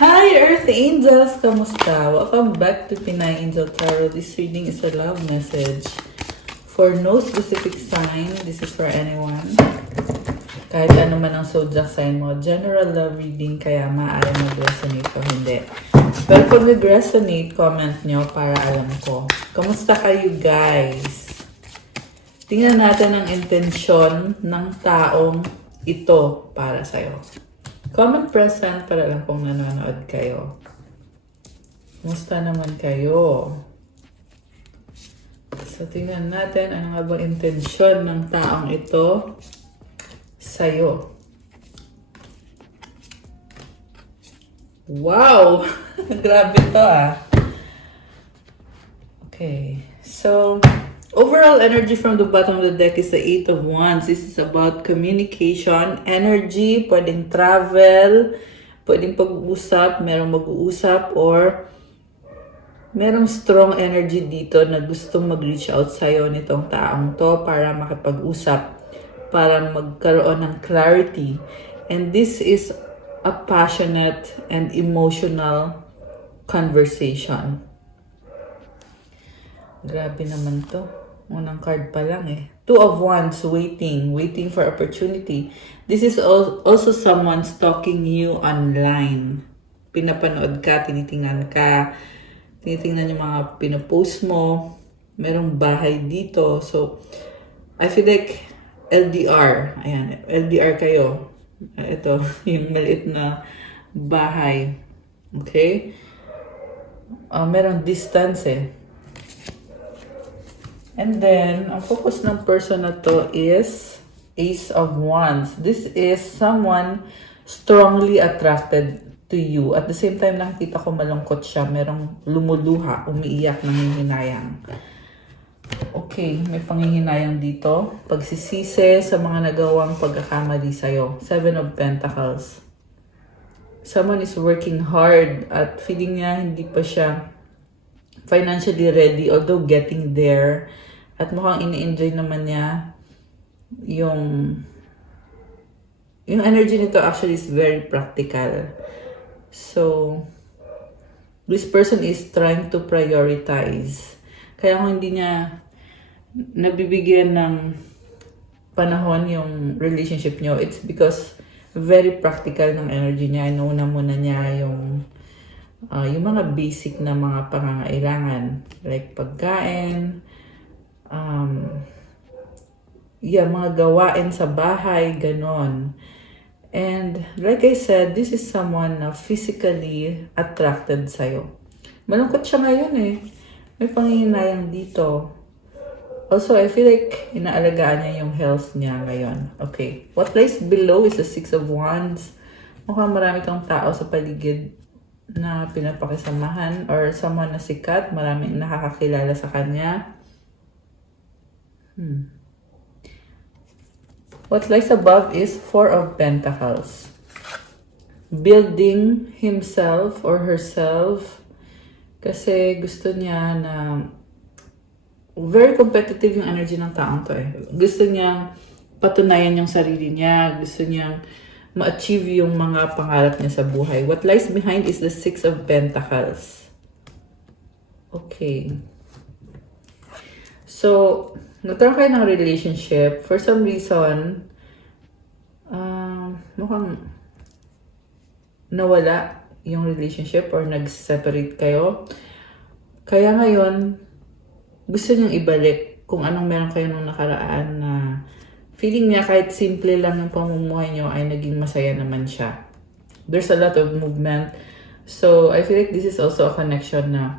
Hi Earth Angels! Kamusta? Welcome back to Pinay Angel Tarot. This reading is a love message. For no specific sign, this is for anyone. Kahit ano man ang zodiac sign mo, general love reading kaya maaari mag-resonate o hindi. Pero kung nag-resonate, comment nyo para alam ko. Kamusta kayo guys? Tingnan natin ang intensyon ng taong ito para sa'yo. Comment present para lang kung nanonood kayo. Kumusta naman kayo? So, tingnan natin ano nga bang intensyon ng taong ito sa'yo. Wow! Grabe to ah. Okay. So, overall energy from the bottom of the deck is the Eight of Wands. This is about communication, energy, pwedeng travel, pwedeng pag-uusap, merong mag-uusap, or merong strong energy dito na gustong mag-reach out sa'yo nitong taong to para makipag-usap, para magkaroon ng clarity. And this is a passionate and emotional conversation. Grabe naman to. Unang card pa lang eh. Two of Wands, waiting for opportunity. This is also someone stalking you online. Pinapanood ka, tinitingnan yung mga pinopost mo. Merong bahay dito. So, I feel like LDR. Ayan, LDR kayo. Ito, yung maliit na bahay. Okay? Merong distance eh. And then, ang focus ng person na to is Ace of Wands. This is someone strongly attracted to you. At the same time, nakikita ko malungkot siya. Merong lumuluha, umiiyak, nangihinayang. Okay, may panghihinayang dito. Pagsisisi sa mga nagawang pagkakamali sa'yo. Seven of Pentacles. Someone is working hard at feeling niya hindi pa siya financially ready, although getting there. At mukhang ini-enjoy naman niya yung energy nito actually is very practical. So, this person is trying to prioritize. Kaya kung hindi niya nabibigyan ng panahon yung relationship niyo, it's because very practical ng energy niya. Inuuna muna niya yung mga basic na mga pangangailangan like pagkain, mga gawain sa bahay, ganon. And like I said, this is someone na physically attracted sa'yo. Malungkot siya ngayon eh. May panghihinayang dito. Also, I feel like inaalagaan niya yung health niya ngayon. Okay. What lies below is the Six of Wands. Mukhang marami kang tao sa paligid na pinapakisamahan or someone na sikat, maraming nakakakilala sa kanya. What lies above is Four of Pentacles. Building himself or herself kasi gusto niya na very competitive yung energy ng taong to eh. Gusto niya patunayan yung sarili niya, gusto niya ma-achieve yung mga pangarap niya sa buhay. What lies behind is the Six of Pentacles. Okay. So, nagkaroon kayo ng relationship. For some reason, mukhang nawala yung relationship or nag-separate kayo. Kaya ngayon, gusto niyang ibalik kung anong meron kayo nung nakaraan na feeling niya kahit simple lang yung pamumuhay niyo ay naging masaya naman siya. There's a lot of movement. So, I feel like this is also a connection na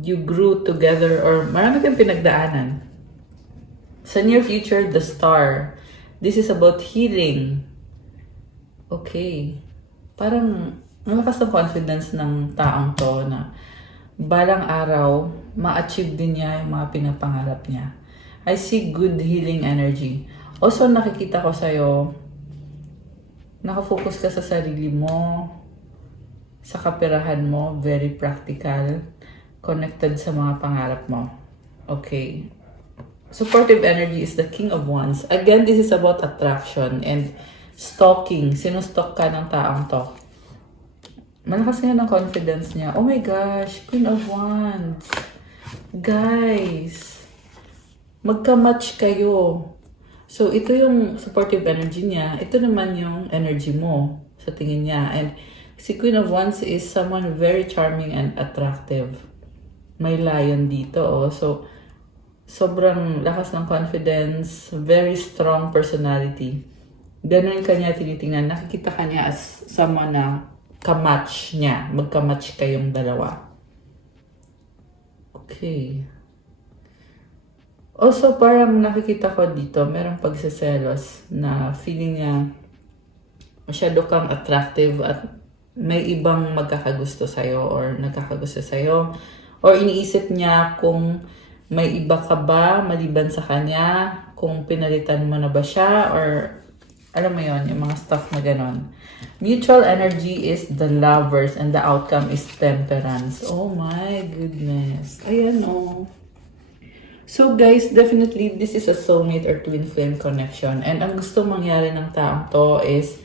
you grew together or marami kang pinagdaanan. Sa near future, the Star. This is about healing. Okay. Parang malakas ng confidence ng taong to na balang araw, ma-achieve din niya yung mga pinapangarap niya. I see good healing energy. Also, nakikita ko sa'yo, nakafocus ka sa sarili mo, sa kapirahan mo, very practical, connected sa mga pangarap mo. Okay. Supportive energy is the King of Wands. Again, this is about attraction and stalking. Sinustalk ka ng taong to. malakas nga ng confidence niya. Oh my gosh, Queen of Wands. Guys, magka-match kayo. So, ito yung supportive energy niya. Ito naman yung energy mo sa tingin niya. And si Queen of Wands is someone very charming and attractive. May lion dito, oh. So, sobrang lakas ng confidence, very strong personality. Ganun kanya tinitingnan. Nakikita kanya as someone na kamatch niya. Magka-match kayong dalawa. Okay. Also, parang nakikita ko dito, merong pagsiselos na feeling niya masyado kang attractive at may ibang magkakagusto sa'yo or nagkakagusto sa'yo. Or iniisip niya kung may iba ka ba maliban sa kanya, kung pinalitan mo na ba siya, or alam mo yon yung mga stuff na ganon. Mutual energy is the lovers and the outcome is temperance. Oh my goodness. Ayan oh. So guys, definitely this is a soulmate or twin flame connection. And ang gusto mangyari ng taong to is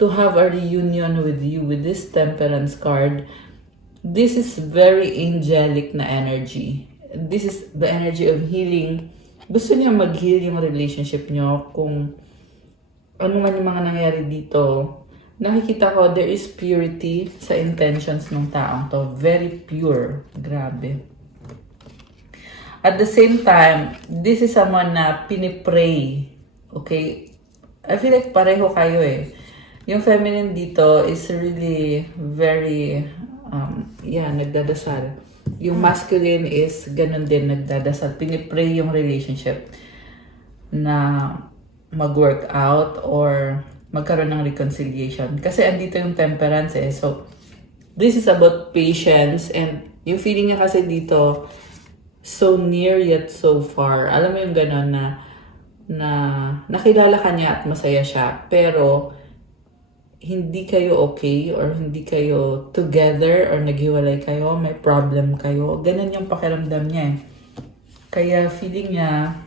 to have a reunion with you with this temperance card. This is very angelic na energy. This is the energy of healing. Gusto niya mag-heal yung relationship niyo. Kung ano man yung mga nangyari dito, nakikita ko there is purity sa intentions ng taong to. Very pure. Grabe. At the same time, this is someone na pinipray. Okay? I feel like pareho kayo eh. Yung feminine dito is really very, nagdadasal. Yung masculine is ganun din, nagdadasal. Pinipray yung relationship na mag-work out or magkaroon ng reconciliation. Kasi andito yung temperance eh. So, this is about patience and yung feeling niya kasi dito, so near yet so far. Alam mo yung gano'n na nakilala ka niya at masaya siya. Pero, hindi kayo okay or hindi kayo together or naghiwalay kayo, may problem kayo. Ganun yung pakiramdam niya eh. Kaya feeling niya,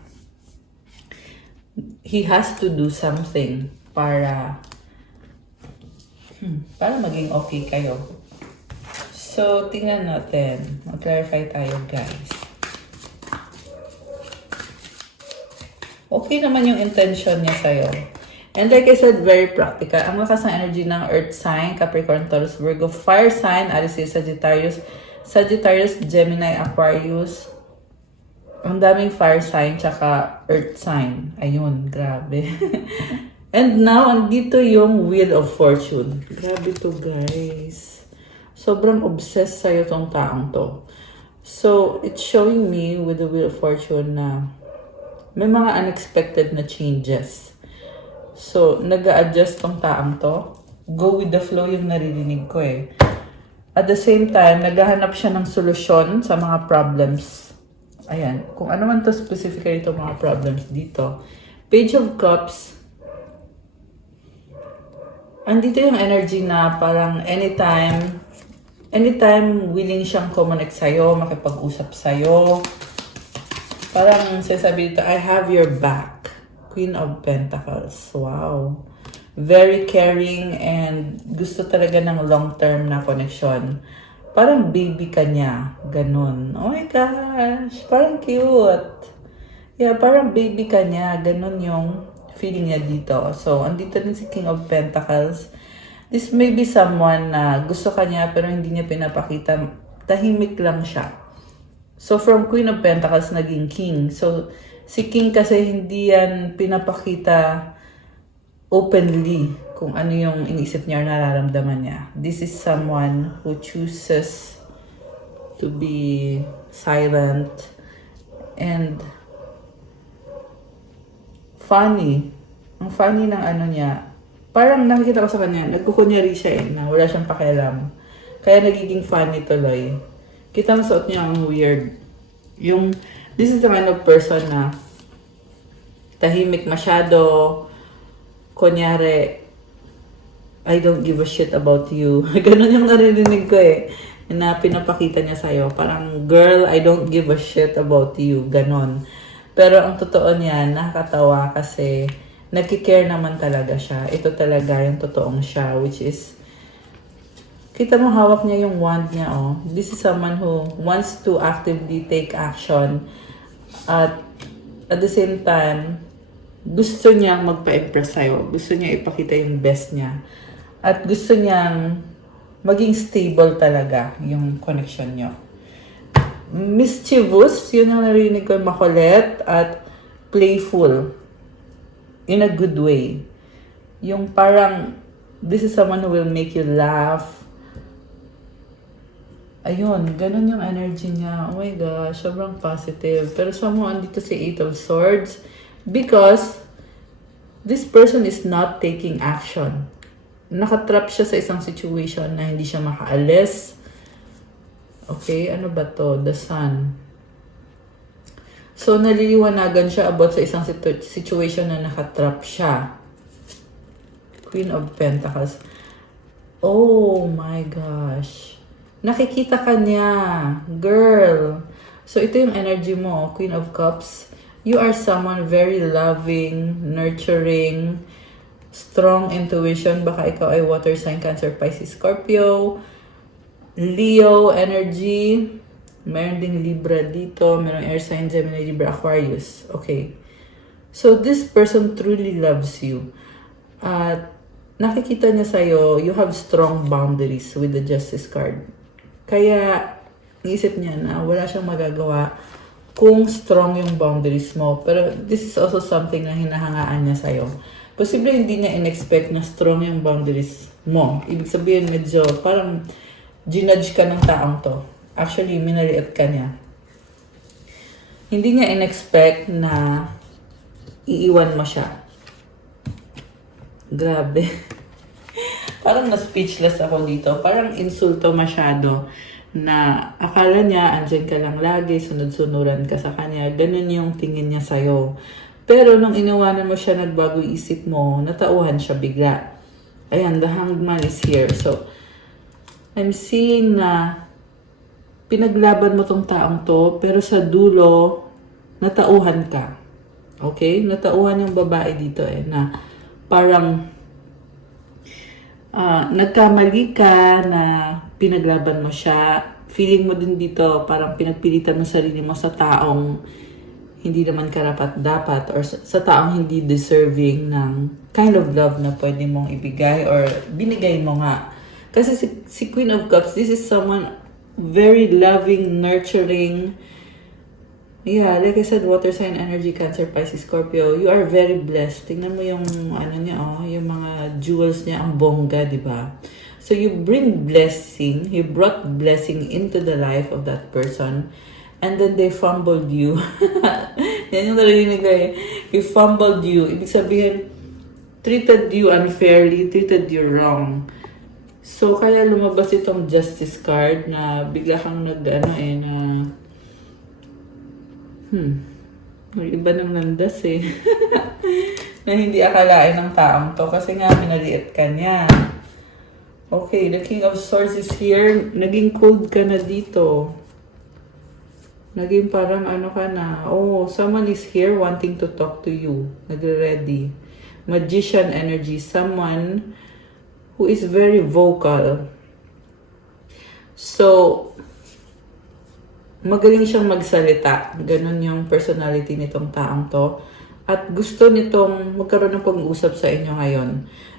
he has to do something para maging okay kayo. So, tingnan natin. Mag-clarify tayo, guys. Okay naman yung intention niya sa'yo. And like I said, very practical. Ang lakas ng energy ng Earth sign, Capricorn, Taurus, Virgo, Fire sign, Aries, Sagittarius, Gemini, Aquarius. Ang daming fire sign, tsaka Earth sign. Ayun, grabe. And now, andito yung Wheel of Fortune. Grabe to, guys. Sobrang obsessed sa'yo tong taong to. So, it's showing me with the Wheel of Fortune na may mga unexpected na changes. So, nag-a-adjust tong taong to. Go with the flow yung naririnig ko eh. At the same time, naghahanap siya ng solusyon sa mga problems. Ayan. Kung ano man to specifically itong mga problems dito. Page of Cups. Andito yung energy na parang anytime willing siyang connect sa'yo, makipag-usap sa'yo. Parang sasabi dito, I have your back. Queen of Pentacles. Wow. Very caring and gusto talaga ng long-term na connection. Parang baby ka niya. Ganun. Oh my gosh. Parang cute. Yeah, parang baby ka niya. Ganun yung feeling niya dito. So, andito din si King of Pentacles. This may be someone na gusto ka niya pero hindi niya pinapakita. Tahimik lang siya. So, from Queen of Pentacles, naging King. So, si King kasi hindi yan pinapakita openly kung ano yung iniisip niya or nararamdaman niya. This is someone who chooses to be silent and funny. Ang funny ng ano niya. Parang nakikita ko sa kanya, nagkukunyari siya eh, na wala siyang pakialam. Kaya nagiging funny tuloy. Kita mo suot niya ang weird. This is the kind of person na tahimik masyado. Kunyari, I don't give a shit about you. Ganun yung naririnig ko eh. Na pinapakita niya sa'yo. Parang, girl, I don't give a shit about you. Ganon. Pero ang totoo niya, nakakatawa kasi nagkikare naman talaga siya. Ito talaga yung totoong siya, which is Kita mo hawak niya yung wand niya, oh. This is someone who wants to actively take action. At the same time, gusto niyang magpa-impress sa'yo. Gusto niya ipakita yung best niya. At gusto niyang maging stable talaga yung connection niyo. Mischievous, yun ang narinig ko, makulit at playful. In a good way. Yung parang, this is someone who will make you laugh. Ayun, ganun yung energy niya. Oh my gosh, sobrang positive. Pero somehow, andito si Eight of Swords because this person is not taking action. Nakatrap siya sa isang situation na hindi siya makaalis. Okay, ano ba to? The Sun. So, naliliwanagan siya about sa isang situation na nakatrap siya. Queen of Pentacles. Oh my gosh. Nakikita ka niya. Girl. So, ito yung energy mo. Queen of Cups. You are someone very loving, nurturing, strong intuition. Baka ikaw ay water sign, Cancer, Pisces, Scorpio. Leo energy. Meron ding Libra dito. Meron air sign, Gemini, Libra, Aquarius. Okay. So, this person truly loves you. At nakikita niya sa'yo, you have strong boundaries with the Justice card. Kaya, isip niya na wala siyang magagawa kung strong yung boundaries mo. Pero this is also something na hinahangaan niya sa'yo. Posible hindi niya in-expect na strong yung boundaries mo. Ibig sabihin medyo parang ginudge ka ng taong to. Actually, minaliit ka niya. Hindi niya in-expect na iiwan mo siya. Grabe. Parang na-speechless ako dito. Parang insulto masyado na akala niya andyan ka lang lagi, sunod-sunuran ka sa kanya. Ganun yung tingin niya sa'yo. Pero nung iniwanan mo siya, nagbago isip mo, natauhan siya bigla. Ayan, the Hanged Man is here. So, I'm seeing na pinaglaban mo tong taong to, pero sa dulo, natauhan ka. Okay? Natauhan yung babae dito na parang nagkamali ka na pinaglaban mo siya. Feeling mo din dito, parang pinagpilitan mo sarili mo sa taong hindi naman karapat-dapat or sa taong hindi deserving ng kind of love na pwede mong ibigay or binigay mo nga. Kasi si Queen of Cups, this is someone very loving, nurturing. Yeah, like I said, water sign energy, Cancer, Pisces, Scorpio. You are very blessed. Tingnan mo yung ano niya, yung mga jewels niya, ang bongga, di ba? So you bring blessing, you brought blessing into the life of that person, and then they fumbled you. Yan yung narinig ko You fumbled you. Ibig sabihin, treated you unfairly, treated you wrong. So kaya lumabas itong Justice card na bigla kang iba ng landas na hindi akalain ng taong to kasi nga minaliit ka niya. Okay, the King of Swords is here. Naging cold ka na dito. Naging parang ka na. Oh, someone is here wanting to talk to you. Nagre-ready. Magician energy. Someone who is very vocal. So, magaling siyang magsalita. Ganon yung personality nitong taong to. At gusto nitong magkaroon ng pag-uusap sa inyo ngayon.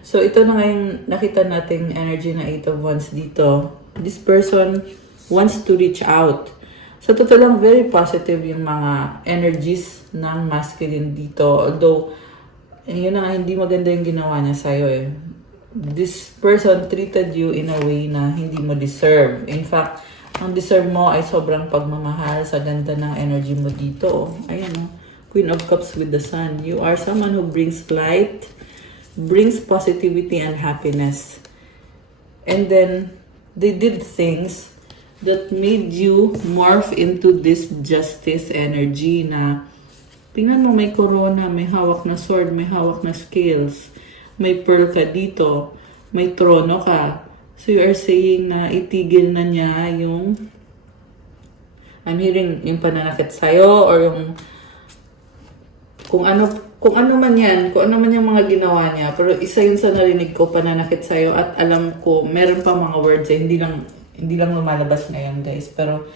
So, ito na ngayon nakita nating energy na 8 of Wands dito. This person wants to reach out. Sa totoo lang, very positive yung mga energies ng masculine dito. Although, yun na nga, hindi maganda yung ginawa niya sa'yo This person treated you in a way na hindi mo deserve. In fact, ang deserve mo ay sobrang pagmamahal sa ganda ng energy mo dito. Ayan Queen of Cups with the Sun. You are someone who brings light, brings positivity and happiness. And then, they did things that made you morph into this justice energy na tingnan mo may corona, may hawak na sword, may hawak na scales, may pearl ka dito, may trono ka. So you are saying na itigil na niya yung I'm hearing yung pananakit sa'yo or yung kung ano kung ano man yan, kung ano man yung mga ginawa niya, pero isa yun sa narinig ko, pananakit sa'yo, at alam ko, meron pa mga words eh, hindi lang lumalabas ngayon guys, pero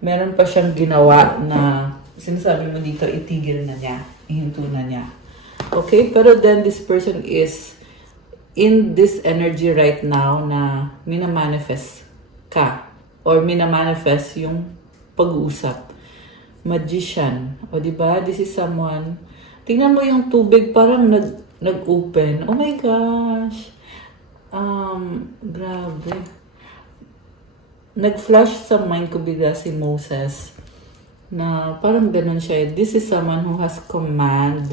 meron pa siyang ginawa na sinasabi mo dito, itigil na niya, ihinto na niya. Okay, pero then this person is in this energy right now na minamanifest ka, or minamanifest yung pag-uusap. Magician, o diba, this is someone. Tingnan mo yung tubig, parang nag-open. Oh my gosh. Grabe. Nag-flash sa mind ko bigla si Moses. Na parang ganun siya. This is someone who has command.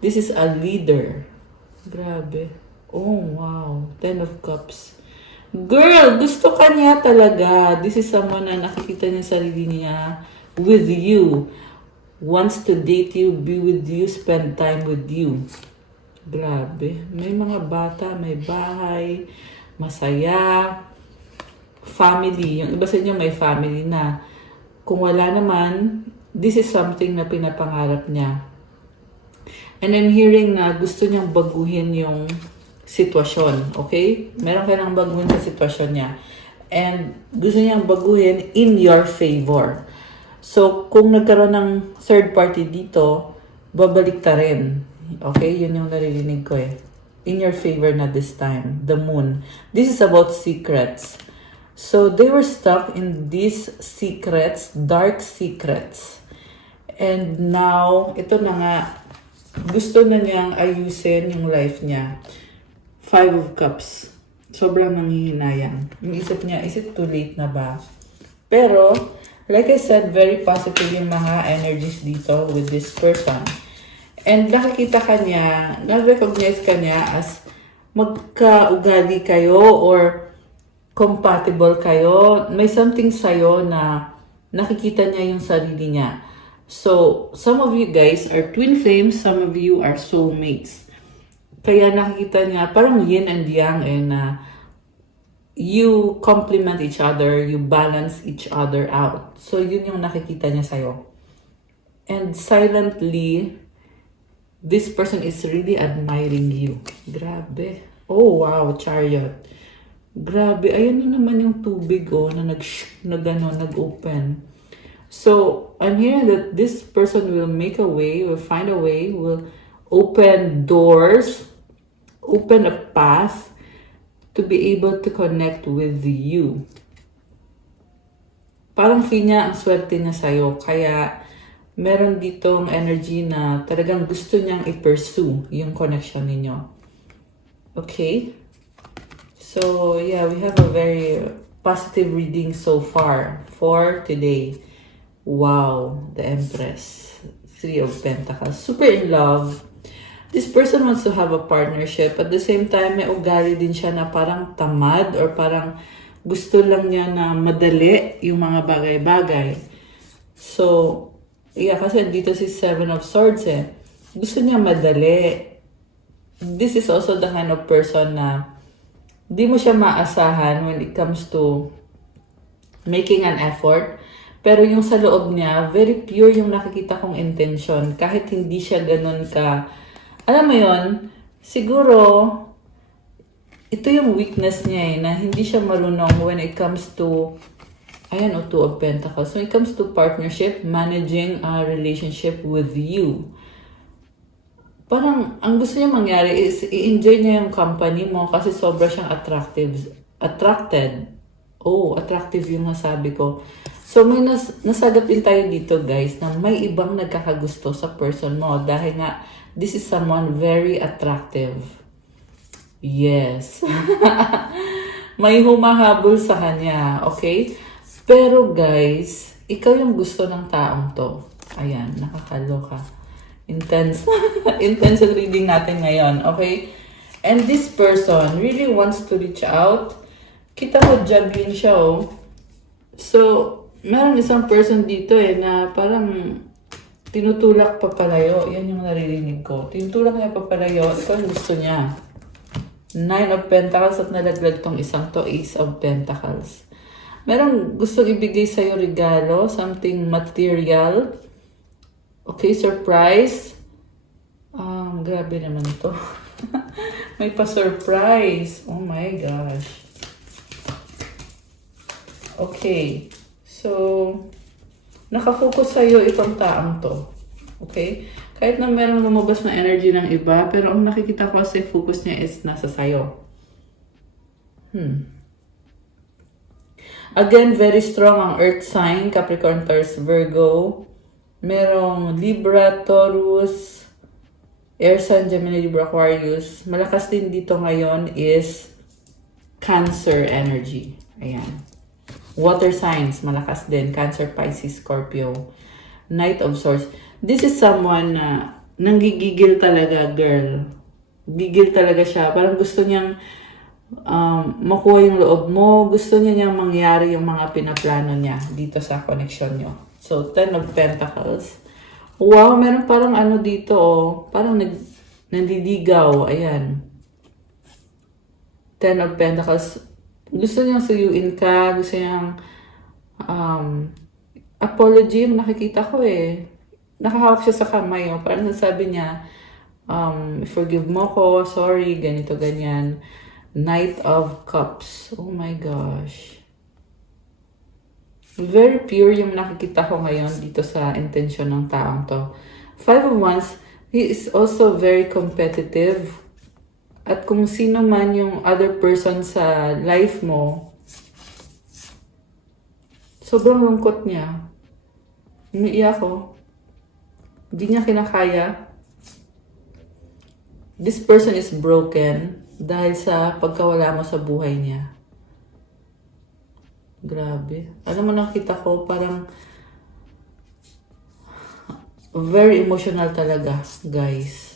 This is a leader. Grabe. Oh, wow. 10 of Cups. Girl, gusto ka niya talaga. This is someone na nakikita niya sarili niya with you. Wants to date you, be with you, spend time with you. Grabe. May mga bata, may bahay, masaya, family. Yung iba sa inyo may family na. Kung wala naman, this is something na pinapangarap niya. And I'm hearing na gusto niyang baguhin yung sitwasyon. Okay? Meron ka nang baguhin sa sitwasyon niya. And gusto niyang baguhin in your favor. So, kung nagkaroon ng third party dito, babalik ta rin. Okay? Yun yung naririnig ko eh. In your favor na this time. The moon. This is about secrets. So, they were stuck in these secrets, dark secrets. And now, ito na nga, gusto na niyang ayusin yung life niya. 5 of Cups. Sobrang nanghihinayang. Yung isip niya, is it too late na ba? Pero, like I said, very positive yung mga energies dito with this person. And nakikita ka niya, na-recognize ka niya as magkaugali kayo or compatible kayo. May something sa'yo na nakikita niya yung sarili niya. So, some of you guys are twin flames, some of you are soulmates. Kaya nakikita niya, parang yin and yang na you complement each other, you balance each other out. So, yun yung nakikita niya sa'yo. And silently, this person is really admiring you. Grabe. Oh, wow, Chariot. Grabe. Ayun na naman yung tubig, na nag-open. So, I'm hearing that this person will make a way, will find a way, will open doors, open a path to be able to connect with you. Parang feel niya ang swerte niya sa'yo. Kaya, meron ditong energy na talagang gusto niyang i-pursue yung connection ninyo. Okay? So, yeah, we have a very positive reading so far for today. Wow, the Empress. 3 of Pentacles. Super in love. This person wants to have a partnership. At the same time, may ugali din siya na parang tamad or parang gusto lang niya na madali yung mga bagay-bagay. So, yeah, kasi dito si 7 of Swords eh. Gusto niya madali. This is also the kind of person na di mo siya maasahan when it comes to making an effort. Pero yung sa loob niya, very pure yung nakikita kong intention. Kahit hindi siya ganun ka. Alam mo yon, siguro, ito yung weakness niya na hindi siya marunong when it comes to, ayan, 2 of Pentacles. When it comes to partnership, managing a relationship with you. Parang, ang gusto niya mangyari is, i-enjoy niya yung company mo kasi sobra siyang attracted. Oh, attractive yung nasabi ko. So, may nasagap din tayo dito, guys, na may ibang nagkakagusto sa person mo dahil nga, this is someone very attractive. Yes. May humahabol sa kanya, okay? Pero, guys, ikaw yung gusto ng taong to. Ayan, nakakaloka. Intense. Intense ang reading natin ngayon, okay? And this person really wants to reach out. Kita mo, juggling siya, oh. So, meron isang person dito na parang tinutulak papalayo. Yan yung naririnig ko. Tinutulak niya papalayo. Ito yung gusto niya. 9 of Pentacles at nalaglag tong isang to, Ace of Pentacles. Meron gusto ibigay sa'yo regalo, something material. Okay, surprise. Grabe naman to. May pa-surprise. Oh my gosh. Okay. So, nakafocus sa'yo itong taong to. Okay? Kahit na merong lumabas na energy ng iba, pero ang nakikita ko kasi focus niya is nasa sayo. Again, very strong ang Earth sign, Capricorn, Taurus, Virgo. Merong Libra, Taurus, Air sign, Gemini, Libra, Aquarius. Malakas din dito ngayon is Cancer energy. Ayan. Water signs, malakas din. Cancer, Pisces, Scorpio. Knight of Swords. This is someone na nanggigigil talaga, girl. Gigil talaga siya. Parang gusto niyang makuha yung loob mo. Gusto niya niyang mangyari yung mga pinaplano niya dito sa connection niyo. So, 10 of Pentacles. Wow, meron parang ano dito, oh. Parang nandidigaw. Ayan. 10 of Pentacles. Gusto niyang suyuin ka. Gusto niyang apology yung nakikita ko eh. Nakahawak siya sa kamay. Oh. Parang nasabi niya, forgive mo ko, sorry, ganito, ganyan. Knight of Cups. Oh my gosh. Very pure yung nakikita ko ngayon dito sa intention ng taong to. 5 of Wands, he is also very competitive. At kung sino man yung other person sa life mo, sobrang lungkot niya. Umiiyak ko. Hindi niya kinakaya. This person is broken dahil sa pagkawala mo sa buhay niya. Grabe. Alam mo, nakita ko parang very emotional talaga, guys.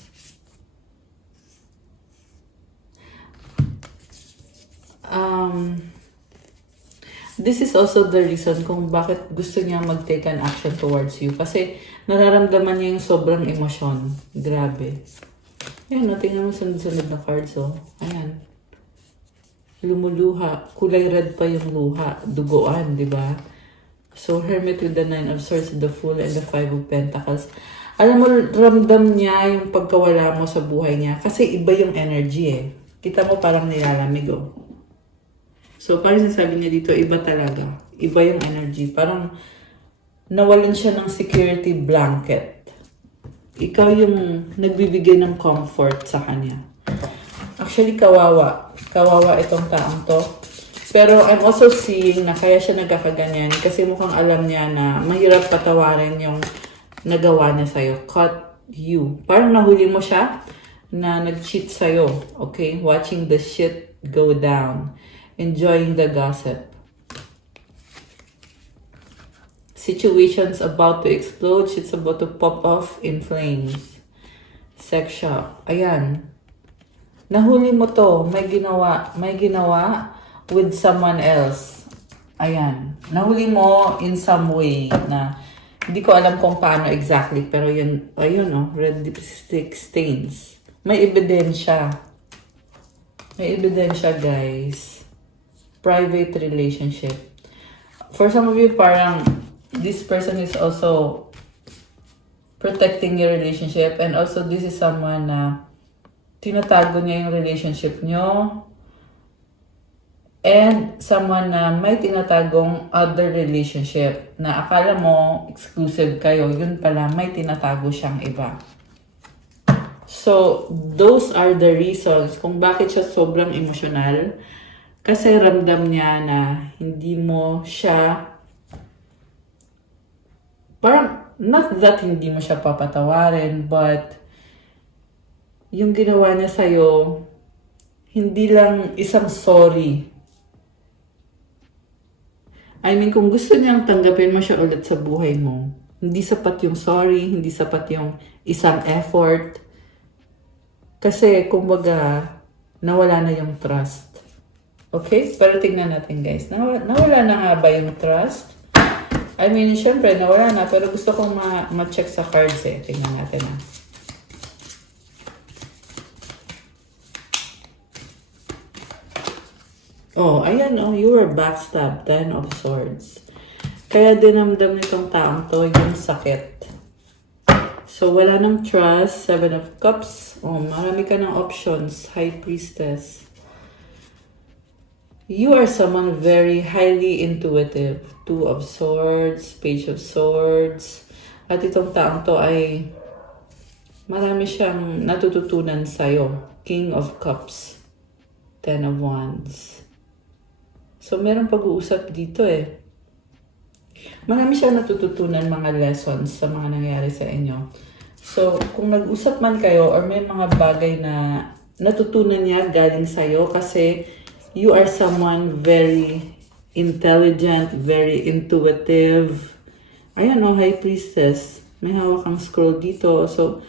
This is also the reason kung bakit gusto niya mag-take an action towards you. Kasi nararamdaman niya yung sobrang emosyon. Grabe. Ayan, no, tingnan mo sunod-sunod na cards, oh. Ayan. Lumuluha. Kulay red pa yung luha. Duguan, di ba? So, Hermit with the 9 of Swords, the Fool, and the 5 of Pentacles. Alam mo, ramdam niya yung pagkawala mo sa buhay niya. Kasi iba yung energy, eh. Kita mo parang nilalamig, oh. So, parang sinasabi niya dito, iba talaga. Iba yung energy. Parang nawalan siya ng security blanket. Ikaw yung nagbibigay ng comfort sa kanya. Actually, kawawa. Kawawa itong taong to. Pero I'm also seeing na kaya siya nagkakaganyan kasi mukhang alam niya na mahirap patawarin yung nagawa niya sa'yo. Caught you. Parang nahuli mo siya na nag-cheat sa'yo. Okay? Watching the shit go down. Enjoying the gossip. Situations about to explode. Shit's about to pop off in flames. Sex shop. Ayan. Nahuli mo to. May ginawa with someone else. Ayan. Nahuli mo in some way na hindi ko alam kung paano exactly. Pero yun, ayun oh, red lipstick stains. May ebidensya. May ebidensya, guys. Private relationship. For some of you, parang this person is also protecting your relationship, and also this is someone na tinatago niya yung relationship nyo, and someone na may tinatagong other relationship na akala mo exclusive kayo, yun pala may tinatago siyang iba. So, those are the reasons kung bakit siya sobrang emotional. Kasi ramdam niya na hindi mo siya, parang, not that hindi mo siya papatawarin, but yung ginawa niya sa'yo, hindi lang isang sorry. I mean, kung gusto niyang tanggapin mo siya ulit sa buhay mo, hindi sapat yung sorry, hindi sapat yung isang effort. Kasi, kumbaga, nawala na yung trust. Okay? Pero tingnan natin, guys. Nawala na nga ba yung trust? I mean, syempre, nawala na. Pero gusto kong ma-check sa cards eh. Tingnan natin ah. Oh, ayan oh. You were backstabbed. 10 of Swords. Kaya dinamdam nitong taong to yung sakit. So, wala ng trust. Seven of Cups. Oh, marami ka ng options. High Priestess. You are someone very highly intuitive. Two of Swords, Page of Swords. At itong taong to ay marami siyang natututunan sa'yo. King of Cups. Ten of Wands. So, meron pag-uusap dito eh. Marami siyang natututunan mga lessons sa mga nangyari sa inyo. So, kung nag-usap man kayo or may mga bagay na natutunan niya galing sa'yo kasi you are someone very intelligent, very intuitive. Ayan o, High Priestess. May hawak kang scroll dito. So,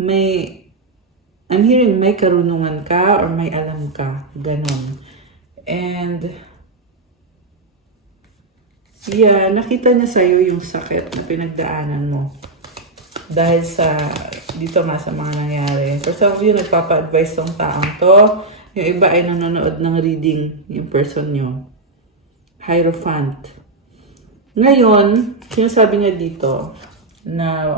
I'm hearing may karunungan ka or may alam ka. Ganon. And, yeah, nakita niya sa'yo yung sakit na pinagdaanan mo. Dahil dito nga sa mga nangyari. For some of you, nagpapa-advise tong taong to. Yung iba ay nanonood ng reading, yung person nyo. Hierophant. Ngayon, sinasabi niya dito na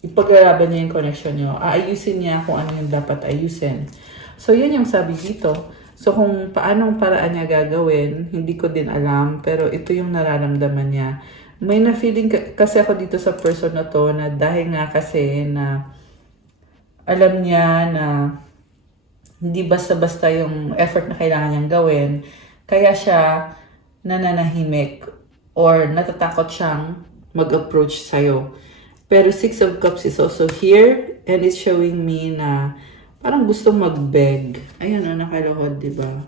ipaglalaban niya yung connection nyo. Aayusin niya kung ano yung dapat ayusin. So, yun yung sabi dito. So, kung paanong paraan niya gagawin, hindi ko din alam. Pero ito yung nararamdaman niya. May na-feeling kasi ako dito sa person na to na dahil nga kasi na alam niya na hindi basta-basta yung effort na kailangan niyang gawin. Kaya siya nananahimik or natatakot siyang mag-approach sa'yo. Pero Six of Cups is also here and it's showing me na parang gusto mag-beg. Ayan o, nakaluhod, diba?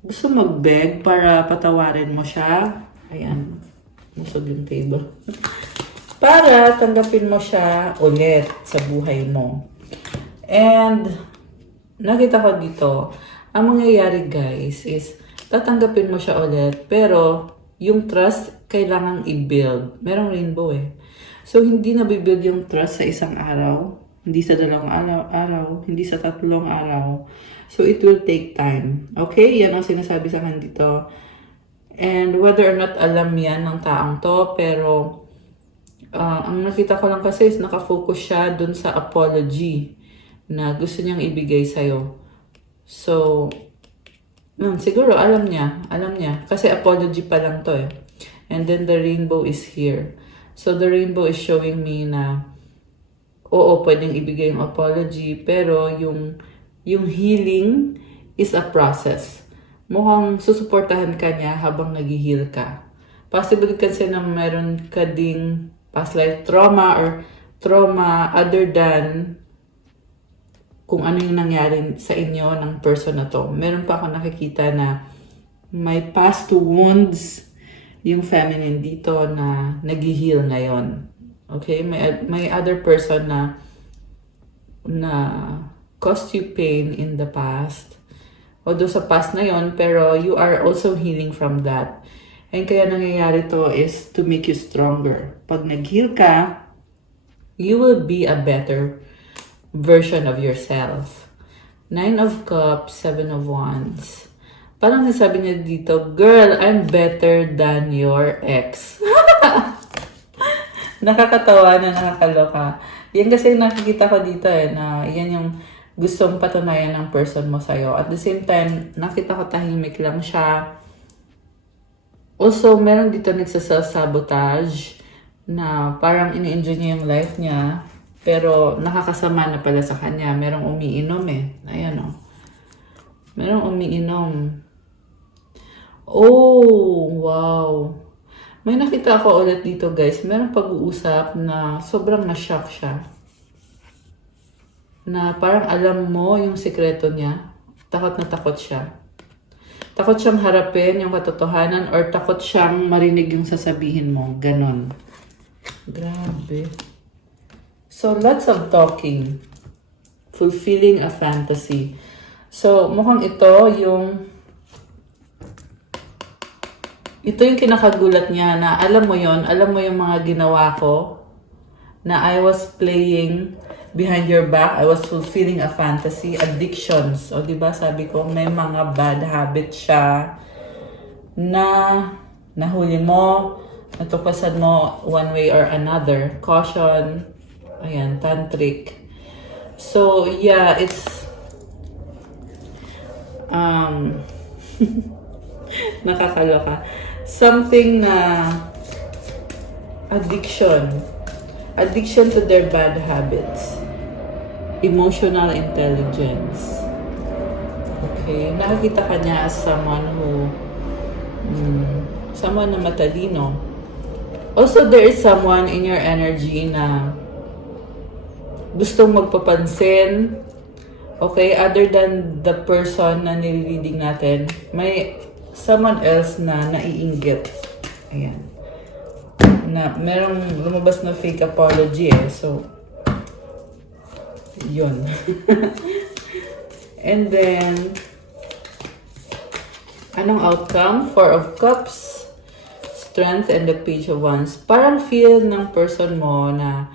Gusto mag-beg para patawarin mo siya. Ayan, musog yung table. Para tanggapin mo siya ulit sa buhay mo. And nakita ko dito, ang mangyayari guys is tatanggapin mo siya ulit pero yung trust kailangang i-build. Merong rainbow eh. So, hindi nabibuild yung trust sa isang araw, hindi sa 2 araw, hindi sa 3 araw. So, it will take time. Okay? Yan ang sinasabi sa akin dito. And whether or not alam yan ng taong to, pero ang nakita ko lang kasi is nakafocus siya dun sa apology na gusto niyang ibigay sa'yo. So, siguro alam niya. Kasi apology pa lang to eh. And then the rainbow is here. So, the rainbow is showing me na oo, pwedeng ibigay yung apology, pero yung healing is a process. Mukhang susuportahan ka niya habang nag-heal ka. Possible kasi na meron ka ding past life trauma or trauma other than kung ano yung nangyari sa inyo ng person na to. Meron pa ako nakikita na may past wounds yung feminine dito na nag-heal ngayon. Okay? May other person na caused you pain in the past. Although sa past na yon, pero you are also healing from that. And kaya nangyayari to is to make you stronger. Pag nag-heal ka, you will be a better version of yourself. 9 of Cups, 7 of Wands. Parang sasabi niya dito, girl, I'm better than your ex. Nakakatawa na nakakaloka. Yan kasi nakikita ko dito eh, na yan yung gustong patunayan ng person mo sa'yo. At the same time, nakita ko tahimik lang siya. Also, meron dito nagsa-self-sabotage na parang ini-enjoy niya yung life niya. Pero nakakasama na pala sa kanya. Merong umiinom eh. Ayan o. Merong umiinom. Oh, wow. May nakita ako ulit dito guys. Merong pag-uusap na sobrang na-shock siya. Na parang alam mo yung sikreto niya. Takot na takot siya. Takot siyang harapin yung katotohanan or takot siyang marinig yung sasabihin mo. Ganon. Grabe. So, lots of talking. Fulfilling a fantasy. So, mukhang ito yung kinakagulat niya na alam mo yung mga ginawa ko na I was playing behind your back, I was fulfilling a fantasy, addictions. O diba sabi ko, may mga bad habit siya na nahuli mo, natuklasan mo one way or another. Caution. Ayan, tantric. So, yeah, it's nakakaloka. Something na addiction. Addiction to their bad habits. Emotional intelligence. Okay, nakakita ka niya as someone who, someone na matalino. Also, there is someone in your energy na gustong magpapansin. Okay, other than the person na nire-reading natin, may someone else na naiinggit. Ayan. Na merong lumabas na fake apology so yun. And then anong outcome? Four of Cups, Strength, and the Page of Wands. Parang feel ng person mo na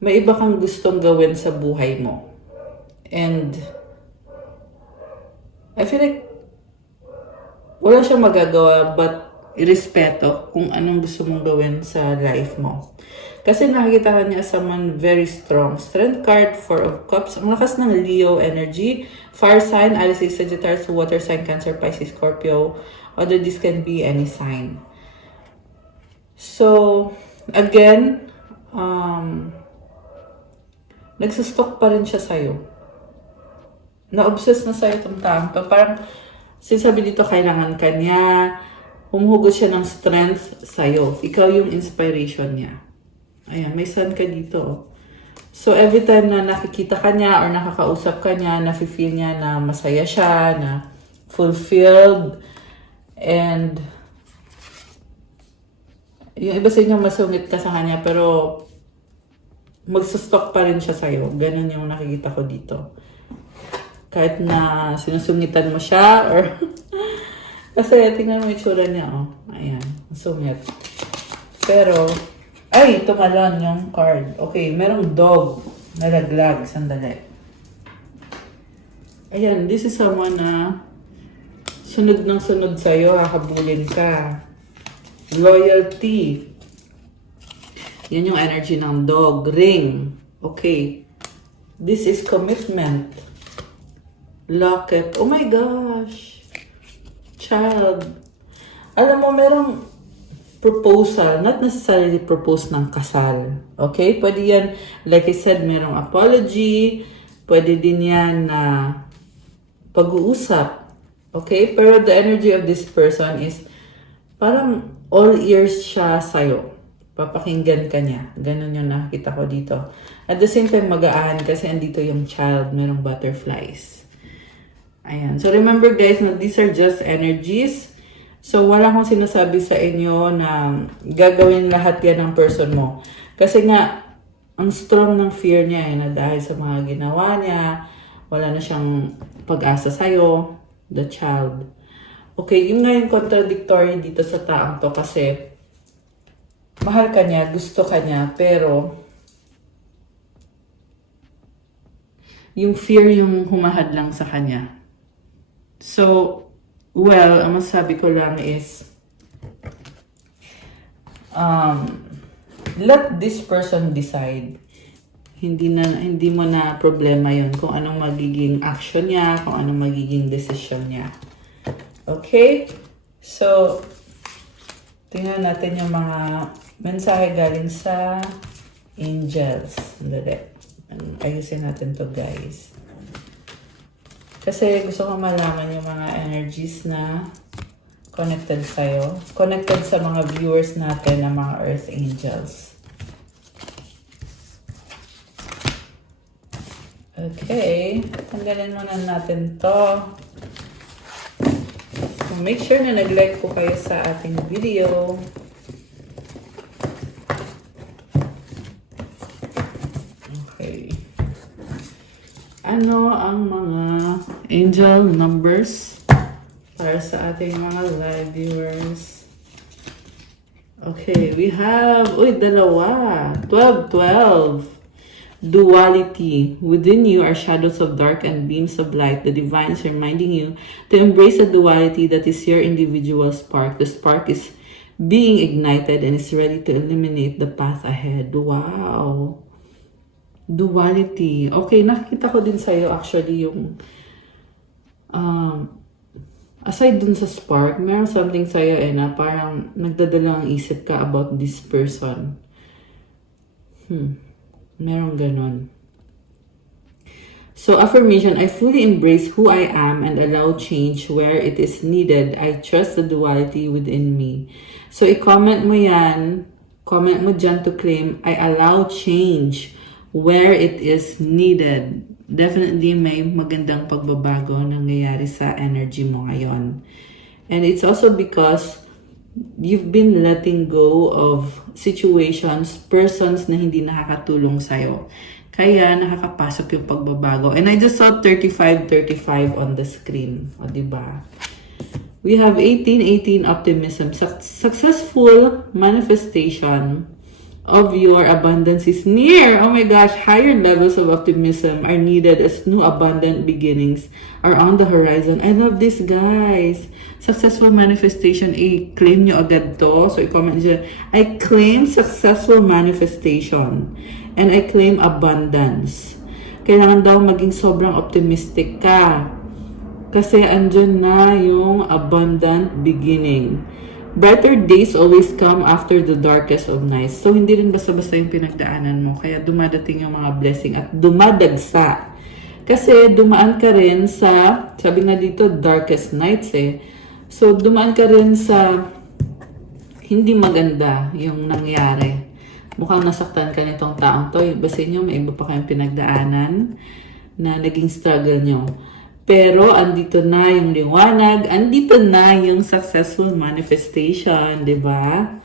may iba kang gustong gawin sa buhay mo. And I feel like wala siyang magagawa but irespeto kung anong gusto mong gawin sa life mo. Kasi nakikita ka niya as someone very strong. Strength card, Four of Cups. Ang lakas ng Leo energy. Fire sign, Alice, Sagittarius, Water sign, Cancer, Pisces, Scorpio. Although this can be any sign. So, again, nagsustok pa rin siya sa'yo. Na-obsess na sa'yo itong taong to. Parang, sinasabi dito, kailangan ka niya. Humuhugot siya ng strength sa'yo. Ikaw yung inspiration niya. Ayan, may sun ka dito. So, every time na nakikita ka niya or nakakausap ka niya, nafe-feel niya na masaya siya, na fulfilled. And, yung iba sa inyo masungit ka sa kanya, pero magsustok pa rin siya sa'yo. Ganun yung nakikita ko dito. Kahit na sinusungitan mo siya, or kasi tingnan mo yung itsura niya, Ayan, sungit. Pero, ay, tumalon yung card. Okay, merong dog. Nalaglag. Sandali. Ayan, this is someone na sunod ng sunod sa'yo, hahabulin ka. Loyalty. Yan yung energy ng dog. Ring. Okay. This is commitment. Locket. Oh my gosh. Child. Alam mo, merong proposal, not necessarily propose ng kasal. Okay? Pwede yan, like I said, merong apology. Pwede din yan na pag-uusap. Okay? Pero the energy of this person is parang all ears siya sa'yo. Papakinggan ka niya. Ganun yung nakita ko dito. At the same time, mag-aan kasi andito yung child, merong butterflies. Ayan. So remember guys, na these are just energies. So wala akong sinasabi sa inyo na gagawin lahat yan ng person mo. Kasi nga, ang strong ng fear niya na dahil sa mga ginawa niya, wala na siyang pag-asa sa'yo, the child. Okay, yung nga yung contradictory dito sa taong to kasi mahal ka niya, gusto ka niya, pero yung fear yung humahad lang sa kanya. So, well, ang masabi ko lang is, let this person decide. Hindi mo na problema yun kung anong magiging action niya, kung anong magiging decision niya. Okay? So, tingnan natin yung mga mensahe galing sa angels. Ayusin natin to guys. Kasi gusto ko malaman yung mga energies na connected sa'yo. Connected sa mga viewers natin na mga Earth Angels. Okay. Tanggalin muna natin to. So make sure na nag-like po kayo sa ating video. Okay. Ano ang mga angel numbers para sa ating mga live viewers? Okay, we have, dalawa. 12. Duality. Within you are shadows of dark and beams of light. The divine is reminding you to embrace the duality that is your individual spark. The spark is being ignited and is ready to illuminate the path ahead. Wow. Duality. Okay, nakikita ko din sa'yo actually yung aside dun sa spark, meron something sa'yo na parang nagdadala ang isip ka about this person. Meron ganon. So, affirmation, I fully embrace who I am and allow change where it is needed. I trust the duality within me. So, i-comment mo yan. Comment mo dyan to claim, I allow change where it is needed. Definitely may magandang pagbabago nangyayari sa energy mo ngayon. And it's also because you've been letting go of situations, persons na hindi nakakatulong sa'yo. Kaya nakakapasok yung pagbabago. And I just saw 35-35 on the screen. O, diba? We have 18-18 optimism. Successful manifestation of your abundance is near. Oh my gosh, higher levels of optimism are needed as new abundant beginnings are on the horizon. I love this, guys. Successful manifestation, i-claim nyo agad to. So, i-comment nyo, I claim successful manifestation. And I claim abundance. Kailangan daw maging sobrang optimistic ka. Kasi andyan na yung abundant beginning. Brighter days always come after the darkest of nights. So, hindi rin basta-basta yung pinagdaanan mo. Kaya dumadating yung mga blessing at dumadagsa. Kasi dumaan ka rin sa, sabi nga dito, darkest nights So, dumaan ka rin sa hindi maganda yung nangyari. Mukhang nasaktan ka nitong taong to. Basin nyo, may iba pa kayong pinagdaanan na naging struggle nyo. Pero, andito na yung liwanag. Andito na yung successful manifestation, di ba?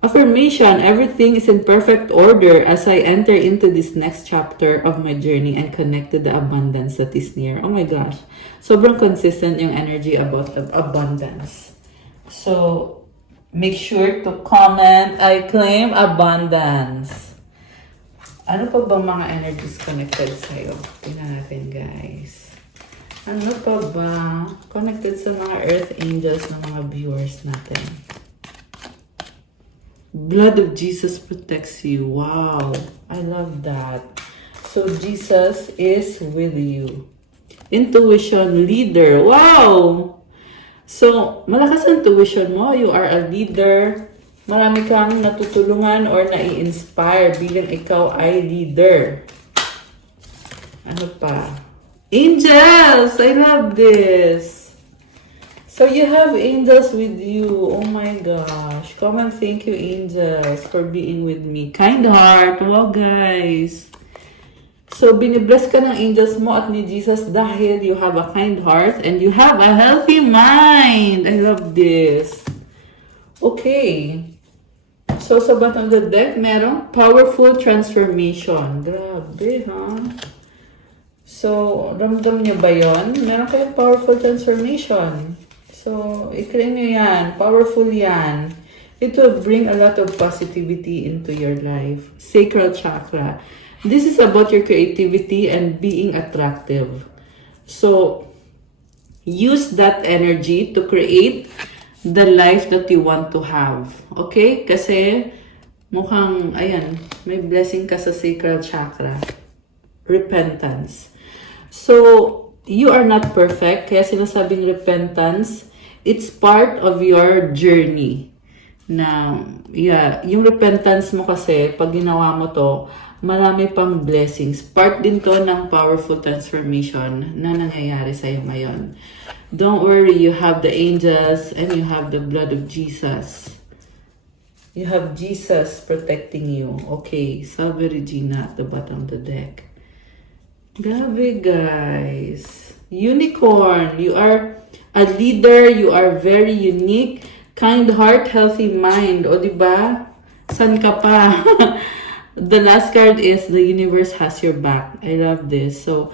Affirmation, everything is in perfect order as I enter into this next chapter of my journey and connect to the abundance that is near. Oh my gosh. Sobrang consistent yung energy about the abundance. So, make sure to comment, I claim abundance. Ano pa bang mga energies connected sa'yo? Tingnan natin, guys. Ano pa ba? Connected sa mga earth angels ng mga viewers natin. Blood of Jesus protects you. Wow. I love that. So, Jesus is with you. Intuition leader. Wow! So, malakas ang tuition mo. You are a leader. Marami kang natutulungan or nai-inspire bilang ikaw ay leader. Ano pa? Angels! I love this! So, you have angels with you. Oh my gosh. Comment thank you, angels, for being with me. Kind heart. Wow, guys. So, binibless ka ng angels mo at ni Jesus dahil you have a kind heart and you have a healthy mind. I love this. Okay. So, sa bottom of the deck, merong powerful transformation. Grabe, ha? So, ramdam niyo ba yon? Meron kayong powerful transformation. So, i-claim nyo yan. Powerful yan. It will bring a lot of positivity into your life. Sacral chakra. This is about your creativity and being attractive. So, use that energy to create the life that you want to have. Okay? Kasi, mukhang, ayan, may blessing ka sa sacral chakra. Repentance. So, you are not perfect. Kaya sinasabing repentance, it's part of your journey. Na, yung repentance mo kasi, pag ginawa mo to, marami pang blessings. Part din to ng powerful transformation na nangyayari sa'yo ngayon. Don't worry, you have the angels and you have the blood of Jesus. You have Jesus protecting you. Okay, Salve Regina at the bottom of the deck. Grabe, guys. Unicorn, you are a leader, you are very unique, kind heart, healthy mind. O, diba? San ka pa? The last card is the universe has your back. I love this. So,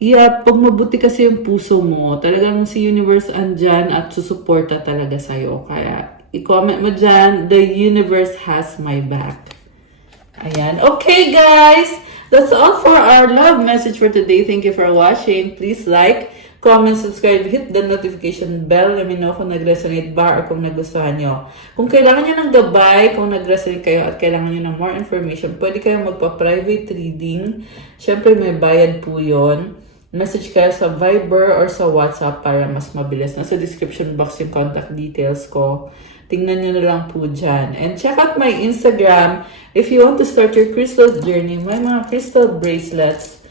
yeah, pag mabuti kasi yung puso mo, talagang si universe andyan at susuporta talaga sa'yo. Kaya, i-comment mo dyan, the universe has my back. Ayan. Okay, guys. That's all for our love message for today. Thank you for watching. Please like, comment, subscribe, hit the notification bell. Let me know kung nag-resonate ba or kung nagustuhan nyo. Kung kailangan nyo ng gabay, kung nag-resonate kayo at kailangan nyo ng more information, pwede kayo magpa-private reading. Siyempre, may bayad po yun. Message kayo sa Viber or sa WhatsApp para mas mabilis. Nasa description box yung contact details ko. Tingnan nyo na lang po dyan. And check out my Instagram if you want to start your crystal journey. May mga crystal bracelets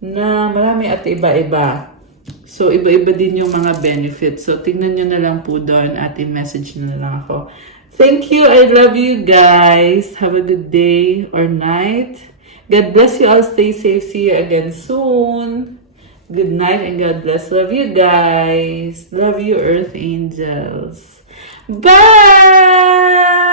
na marami at iba-iba. So, iba-iba din yung mga benefits. So, tingnan nyo na lang po doon at i-message nyo na lang ako. Thank you. I love you guys. Have a good day or night. God bless you all. Stay safe. See you again soon. Good night and God bless. Love you guys. Love you, Earth Angels. Bye!